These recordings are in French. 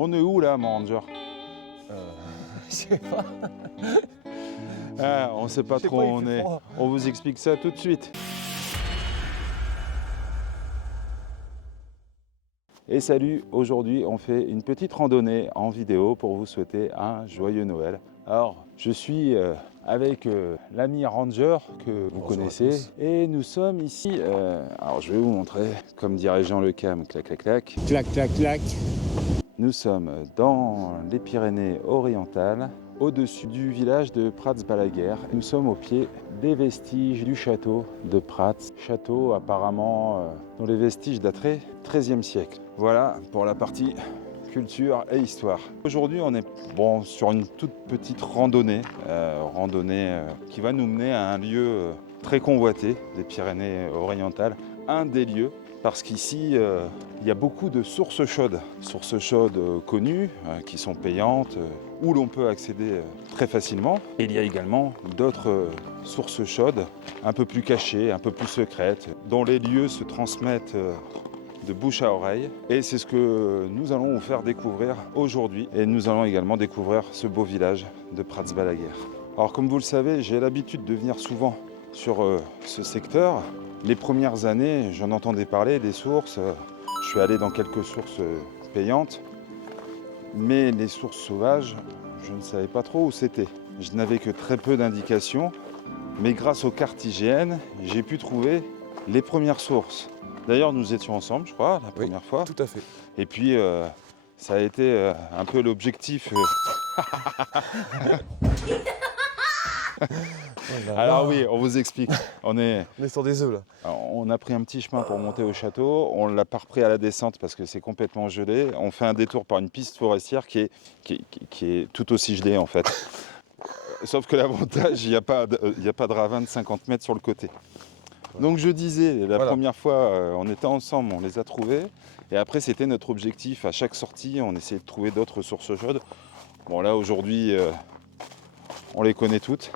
On est où là, mon ranger? Je sais pas. Ah, on sait pas trop où on est. On vous explique ça tout de suite. Et salut, aujourd'hui on fait une petite randonnée en vidéo pour vous souhaiter un joyeux Noël. Alors, je suis avec l'ami Ranger que vous connaissez et nous sommes ici, alors je vais vous montrer, comme dirait Jean Le Cam, clac clac clac. Clac, clac, clac. Nous sommes dans les Pyrénées-Orientales, au-dessus du village de Prats-Balaguer. Nous sommes au pied des vestiges du château de Prats. Château apparemment dont les vestiges dateraient 13e siècle. Voilà pour la partie culture et histoire. Aujourd'hui on est sur une toute petite randonnée, qui va nous mener à un lieu très convoité des Pyrénées-Orientales. Un des lieux, parce qu'ici il y a beaucoup de sources chaudes connues, qui sont payantes, où l'on peut accéder très facilement. Et il y a également d'autres sources chaudes, un peu plus cachées, un peu plus secrètes, dont les lieux se transmettent de bouche à oreille. Et c'est ce que nous allons vous faire découvrir aujourd'hui. Et nous allons également découvrir ce beau village de Prats-Balaguer. Alors comme vous le savez, j'ai l'habitude de venir souvent sur ce secteur. Les premières années, j'en entendais parler des sources. Je suis allé dans quelques sources payantes. Mais les sources sauvages, je ne savais pas trop où c'était. Je n'avais que très peu d'indications. Mais grâce aux cartes IGN, j'ai pu trouver les premières sources. D'ailleurs, nous étions ensemble, je crois, la première fois. Tout à fait. Et puis, ça a été un peu l'objectif. Alors oui, on vous explique. On est sur des œufs là. Alors, on a pris un petit chemin pour monter au château. On ne l'a pas repris à la descente parce que c'est complètement gelé. On fait un détour par une piste forestière qui est tout aussi gelée en fait. Sauf que l'avantage, il n'y a pas de ravin de 50 mètres sur le côté. Donc je disais, la première fois, on était ensemble, on les a trouvés. Et après, c'était notre objectif. À chaque sortie, on essayait de trouver d'autres sources chaudes. Bon là, aujourd'hui, on les connaît toutes.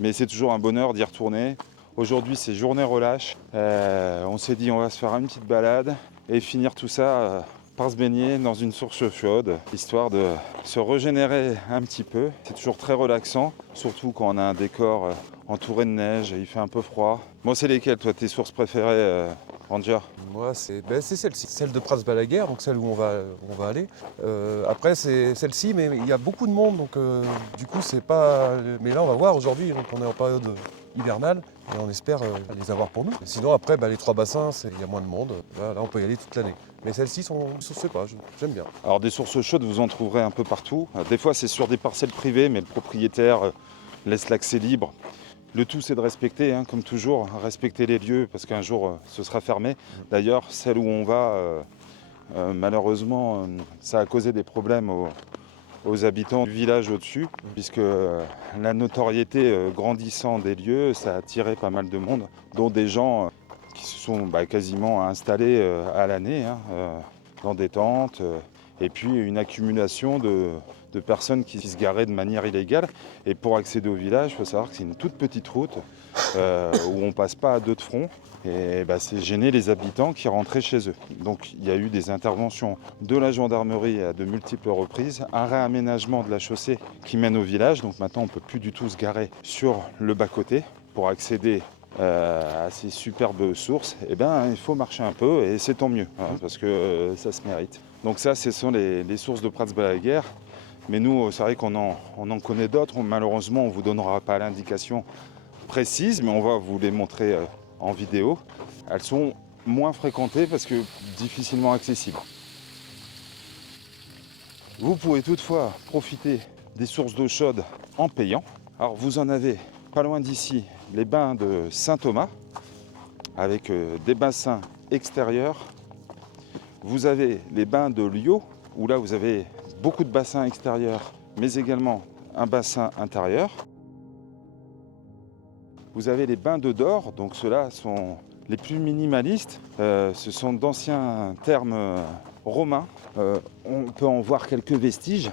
Mais c'est toujours un bonheur d'y retourner. Aujourd'hui, c'est journée relâche. On s'est dit, on va se faire une petite balade et finir tout ça par se baigner dans une source chaude, histoire de se régénérer un petit peu. C'est toujours très relaxant, surtout quand on a un décor entouré de neige et il fait un peu froid. Bon, c'est lesquelles, toi, tes sources préférées, Ranger? Moi, c'est celle-ci, celle de Prats-Balaguer, donc celle où on va aller. Après, c'est celle-ci, mais il y a beaucoup de monde, donc du coup, c'est pas... Mais là, on va voir aujourd'hui, donc on est en période hivernale, et on espère les avoir pour nous. Sinon, après, les trois bassins, il y a moins de monde. Là, on peut y aller toute l'année. Mais celles-ci sont, je sais pas, j'aime bien. Alors, des sources chaudes, vous en trouverez un peu partout. Des fois, c'est sur des parcelles privées, mais le propriétaire laisse l'accès libre. Le tout, c'est de respecter, comme toujours, respecter les lieux, parce qu'un jour, ce sera fermé. D'ailleurs, celle où on va, malheureusement, ça a causé des problèmes aux habitants du village au-dessus, puisque la notoriété grandissant des lieux, ça a attiré pas mal de monde, dont des gens qui se sont quasiment installés à l'année, dans des tentes, et puis une accumulation de personnes qui se garaient de manière illégale. Et pour accéder au village, il faut savoir que c'est une toute petite route où on ne passe pas à deux de front. Et c'est gêner les habitants qui rentraient chez eux. Donc il y a eu des interventions de la gendarmerie à de multiples reprises, un réaménagement de la chaussée qui mène au village. Donc maintenant on ne peut plus du tout se garer sur le bas-côté pour accéder à ces superbes sources. Il faut marcher un peu et c'est tant mieux, parce que ça se mérite. Donc ça, ce sont les sources de Prats-Balaguer. Mais nous, c'est vrai qu'on en connaît d'autres. Malheureusement, on ne vous donnera pas l'indication précise, mais on va vous les montrer en vidéo. Elles sont moins fréquentées parce que difficilement accessibles. Vous pouvez toutefois profiter des sources d'eau chaude en payant. Alors vous en avez pas loin d'ici les bains de Saint-Thomas avec des bassins extérieurs. Vous avez les bains de Liot où là vous avez beaucoup de bassins extérieurs mais également un bassin intérieur. Vous avez les bains de Dore, donc ceux-là sont les plus minimalistes. Ce sont d'anciens thermes romains. On peut en voir quelques vestiges.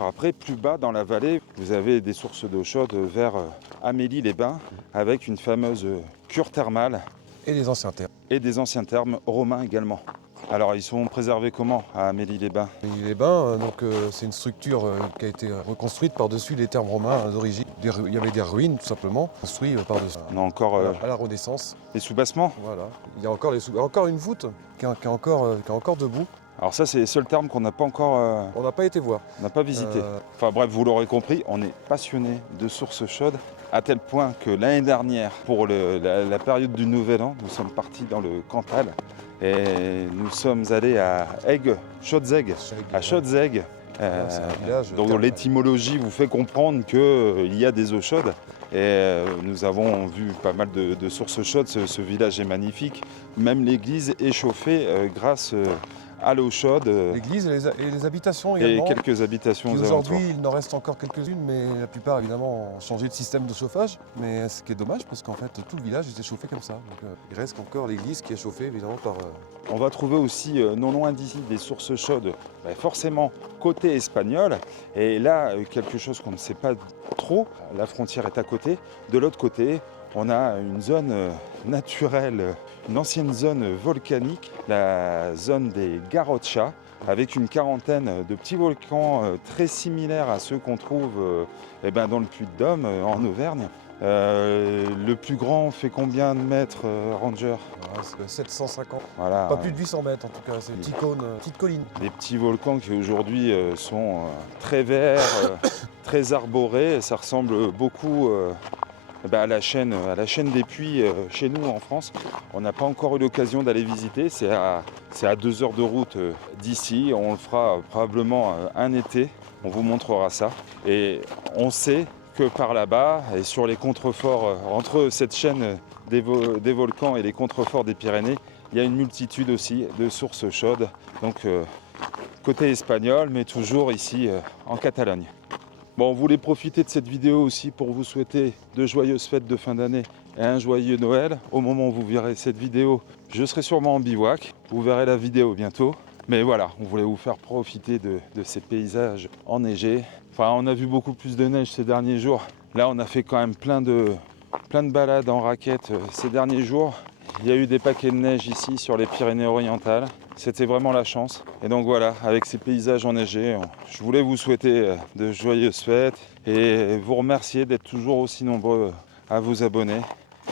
Après, plus bas dans la vallée, vous avez des sources d'eau chaude vers Amélie-les-Bains avec une fameuse cure thermale. Et les anciens terres. Et des anciens thermes romains également. Alors ils sont préservés comment à Amélie-les-Bains? Amélie-les-Bains, c'est une structure qui a été reconstruite par-dessus les termes romains d'origine. Il y avait des ruines tout simplement, construites par-dessus. On a encore À la Renaissance. les soubassements. Voilà. Il y a encore une voûte qui est encore debout. Alors ça c'est les seuls termes qu'on n'a pas encore, On n'a pas été voir. on n'a pas visité. Enfin bref, vous l'aurez compris, on est passionné de sources chaudes, à tel point que l'année dernière, pour la période du Nouvel An, nous sommes partis dans le Cantal et nous sommes allés à Aigues, Chaudes-Aigues, à Chaudes-Aigues. C'est un village dont thermal. l'étymologie vous fait comprendre qu'il y a des eaux chaudes. Et nous avons vu pas mal de sources chaudes, ce village est magnifique. Même l'église est chauffée grâce à l'eau chaude L'église et les habitations et également. quelques habitations Puis aux alentours. aujourd'hui, il en reste encore quelques-unes, mais la plupart évidemment ont changé de système de chauffage. Mais ce qui est dommage parce qu'en fait tout le village était chauffé comme ça. Donc, il reste encore l'église qui est chauffée évidemment par. On va trouver aussi non loin d'ici des sources chaudes, forcément côté espagnol. Et là, quelque chose qu'on ne sait pas trop, la frontière est à côté. De l'autre côté, on a une zone naturelle, une ancienne zone volcanique, la zone des Garrochas, avec une quarantaine de petits volcans très similaires à ceux qu'on trouve dans le Puy-de-Dôme, en Auvergne. Le plus grand fait combien de mètres, Ranger? Voilà, c'est 750. Voilà, Pas plus de 800 mètres en tout cas, c'est une petite cône, petite colline. des petits volcans qui aujourd'hui sont très verts, très arborés. Ça ressemble beaucoup à la chaîne des Puys chez nous en France. On n'a pas encore eu l'occasion d'aller visiter. C'est à 2 heures de route d'ici. On le fera probablement un été. On vous montrera ça. Et on sait que par là-bas, et sur les contreforts, entre cette chaîne des volcans et les contreforts des Pyrénées, il y a une multitude aussi de sources chaudes. Donc côté espagnol, mais toujours ici en Catalogne. Bon, on voulait profiter de cette vidéo aussi pour vous souhaiter de joyeuses fêtes de fin d'année et un joyeux Noël. Au moment où vous verrez cette vidéo, je serai sûrement en bivouac. Vous verrez la vidéo bientôt. Mais voilà, on voulait vous faire profiter de ces paysages enneigés. Enfin, on a vu beaucoup plus de neige ces derniers jours. Là, on a fait quand même plein de balades en raquette ces derniers jours. Il y a eu des paquets de neige ici sur les Pyrénées-Orientales. C'était vraiment la chance. Et donc voilà, avec ces paysages enneigés, je voulais vous souhaiter de joyeuses fêtes et vous remercier d'être toujours aussi nombreux à vous abonner.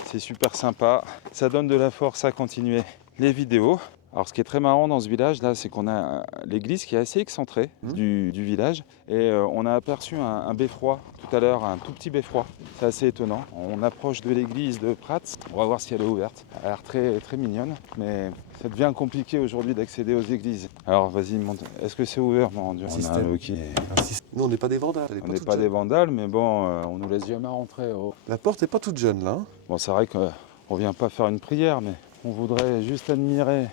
C'est super sympa. Ça donne de la force à continuer les vidéos. Alors ce qui est très marrant dans ce village là, c'est qu'on a l'église qui est assez excentrée du village et on a aperçu un beffroi tout à l'heure, un tout petit beffroi. C'est assez étonnant. On approche de l'église de Prats, on va voir si elle est ouverte. Elle a l'air très, très mignonne, mais ça devient compliqué aujourd'hui d'accéder aux églises. Alors vas-y, monte. Est-ce que c'est ouvert? Non, on a un lot qui est... Nous on n'est pas des vandales. On n'est pas des vandales, mais bon, on nous laisse jamais rentrer. Oh. La porte n'est pas toute jeune là. Hein. Bon, c'est vrai qu'on vient pas faire une prière, mais on voudrait juste admirer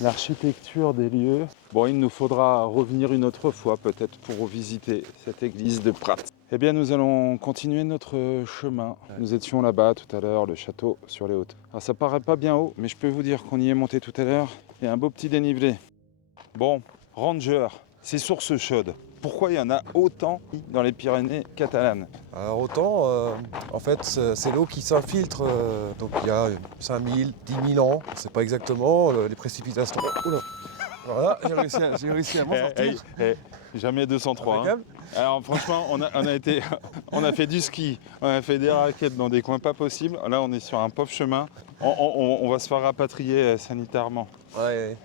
l'architecture des lieux. Bon, il nous faudra revenir une autre fois peut-être pour visiter cette église de Prats. Eh bien, nous allons continuer notre chemin. Nous étions là-bas tout à l'heure, le château sur les hautes. Alors ça paraît pas bien haut, mais je peux vous dire qu'on y est monté tout à l'heure. Il y a un beau petit dénivelé. Bon, Ranger, ces sources chaudes. Pourquoi il y en a autant dans les Pyrénées catalanes? Alors autant, en fait, c'est l'eau qui s'infiltre, donc il y a 5000, 10 000 ans, on ne sait pas exactement, les précipitations. Oula. Voilà, j'ai réussi à m'en sortir. Jamais 203. Hein. Alors franchement, on a fait du ski, on a fait des raquettes dans des coins pas possibles. Là, on est sur un pauvre chemin. On va se faire rapatrier sanitairement. Ouais.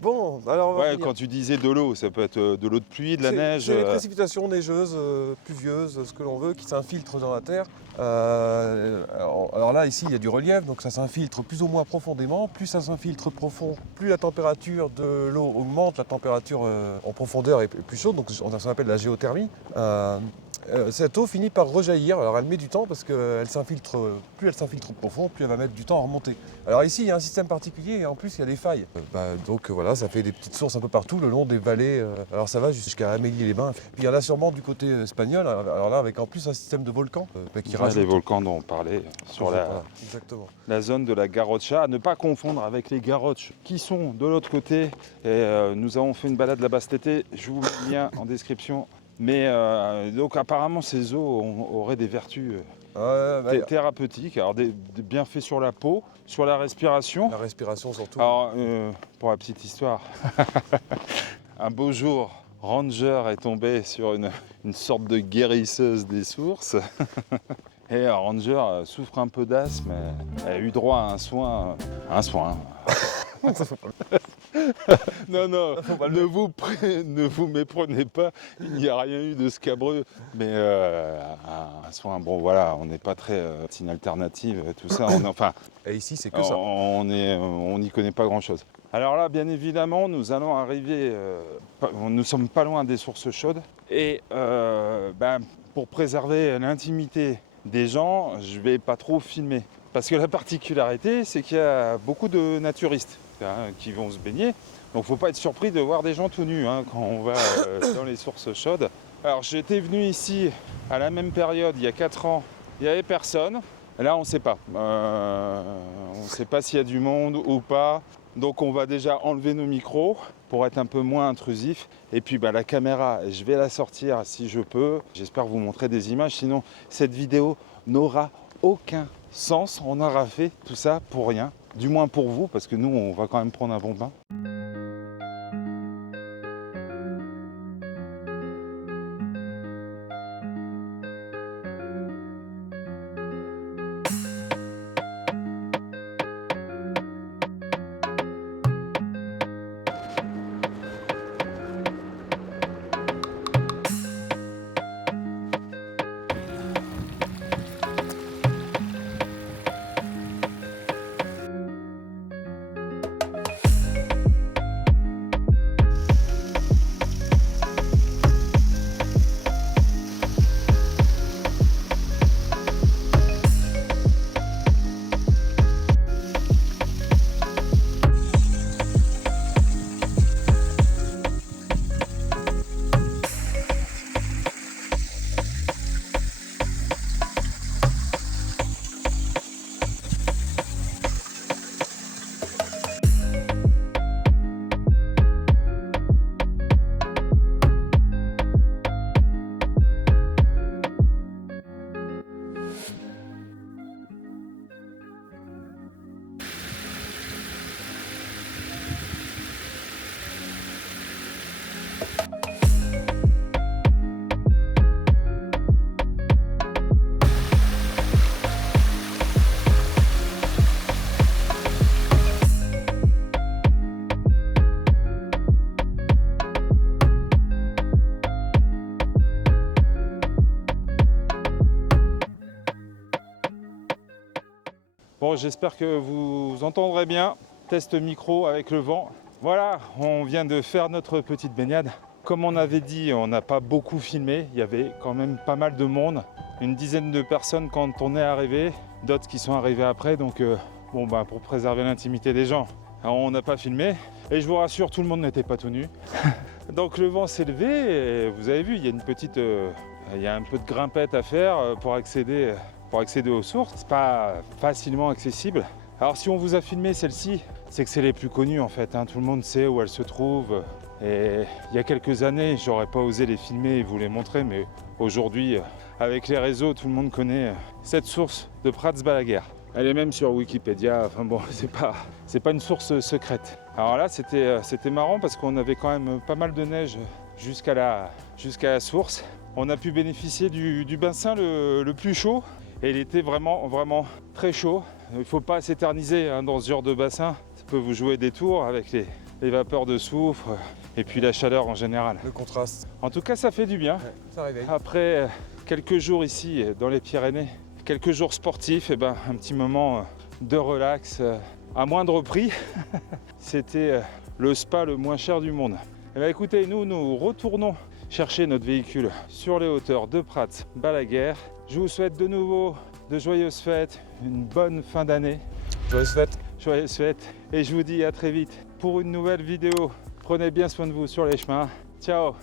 Bon, alors. Ouais, quand tu disais de l'eau, ça peut être de l'eau de pluie, de la neige. C'est les précipitations neigeuses, pluvieuses, ce que l'on veut, qui s'infiltrent dans la terre. Alors là, ici, il y a du relief, donc ça s'infiltre plus ou moins profondément. Plus ça s'infiltre profond, plus la température de l'eau augmente, la température en profondeur est plus chaude, donc ça s'appelle la géothermie. Cette eau finit par rejaillir, alors elle met du temps parce que plus elle s'infiltre profond, plus elle va mettre du temps à remonter. Alors ici il y a un système particulier et en plus il y a des failles. Donc voilà, ça fait des petites sources un peu partout le long des vallées, alors ça va jusqu'à Amélie-les-Bains. Puis il y en a sûrement du côté espagnol, alors là avec en plus un système de volcans qui rajoute. Les volcans dont on parlait sur Exactement. La zone de la Garrocha, à ne pas confondre avec les Garroches qui sont de l'autre côté. Et nous avons fait une balade là-bas cet été, je vous mets le lien en description. Mais donc apparemment ces eaux auraient des vertus Thérapeutique, alors des bienfaits sur la peau, sur la respiration. La respiration surtout. Alors, pour la petite histoire, un beau jour, Ranger est tombé sur une sorte de guérisseuse des sources. Et Ranger souffre un peu d'asthme, elle a eu droit à un soin. Non, ne vous méprenez pas, il n'y a rien eu de scabreux, mais un soin, bon voilà, on n'est pas très une alternative, tout ça, Et ici c'est que ça. on n'y connaît pas grand chose. Alors là, bien évidemment, nous allons arriver, nous sommes pas loin des sources chaudes, et pour préserver l'intimité des gens, je vais pas trop filmer. Parce que la particularité, c'est qu'il y a beaucoup de naturistes qui vont se baigner. Donc faut pas être surpris de voir des gens tout nus quand on va dans les sources chaudes. Alors j'étais venu ici à la même période, il y a 4 ans, il n'y avait personne. Là on ne sait pas. On ne sait pas s'il y a du monde ou pas. Donc on va déjà enlever nos micros pour être un peu moins intrusif. Et puis la caméra, je vais la sortir si je peux. J'espère vous montrer des images, sinon cette vidéo n'aura aucun sens. On aura fait tout ça pour rien. Du moins pour vous, parce que nous on va quand même prendre un bon bain. Bon, j'espère que vous entendrez bien. Test micro avec le vent. Voilà, on vient de faire notre petite baignade. Comme on avait dit, on n'a pas beaucoup filmé. Il y avait quand même pas mal de monde. Une dizaine de personnes quand on est arrivé. D'autres qui sont arrivés après. Donc, pour préserver l'intimité des gens, on n'a pas filmé. Et je vous rassure, tout le monde n'était pas tout nu. Donc le vent s'est levé. Et vous avez vu, il y a il y a un peu de grimpette à faire pour accéder aux sources. C'est pas facilement accessible. Alors si on vous a filmé celle-ci, c'est que c'est les plus connues en fait. Tout le monde sait où elles se trouvent. Et il y a quelques années, j'aurais pas osé les filmer et vous les montrer, mais aujourd'hui, avec les réseaux, tout le monde connaît cette source de Prats-Balaguer. Elle est même sur Wikipédia. Enfin bon, c'est pas une source secrète. Alors là, c'était marrant parce qu'on avait quand même pas mal de neige jusqu'à la source. On a pu bénéficier du bassin le plus chaud. Et il était vraiment, vraiment très chaud. Il ne faut pas s'éterniser dans ce genre de bassin. Ça peut vous jouer des tours avec les vapeurs de soufre et puis la chaleur en général. Le contraste. En tout cas, ça fait du bien. Ouais, ça réveille. Après quelques jours ici dans les Pyrénées, quelques jours sportifs, et un petit moment de relax à moindre prix. C'était le spa le moins cher du monde. Écoutez, nous retournons chercher notre véhicule sur les hauteurs de Prats-Balaguer. Je vous souhaite de nouveau de joyeuses fêtes, une bonne fin d'année. Joyeuses fêtes. Joyeuses fêtes. Et je vous dis à très vite pour une nouvelle vidéo. Prenez bien soin de vous sur les chemins. Ciao.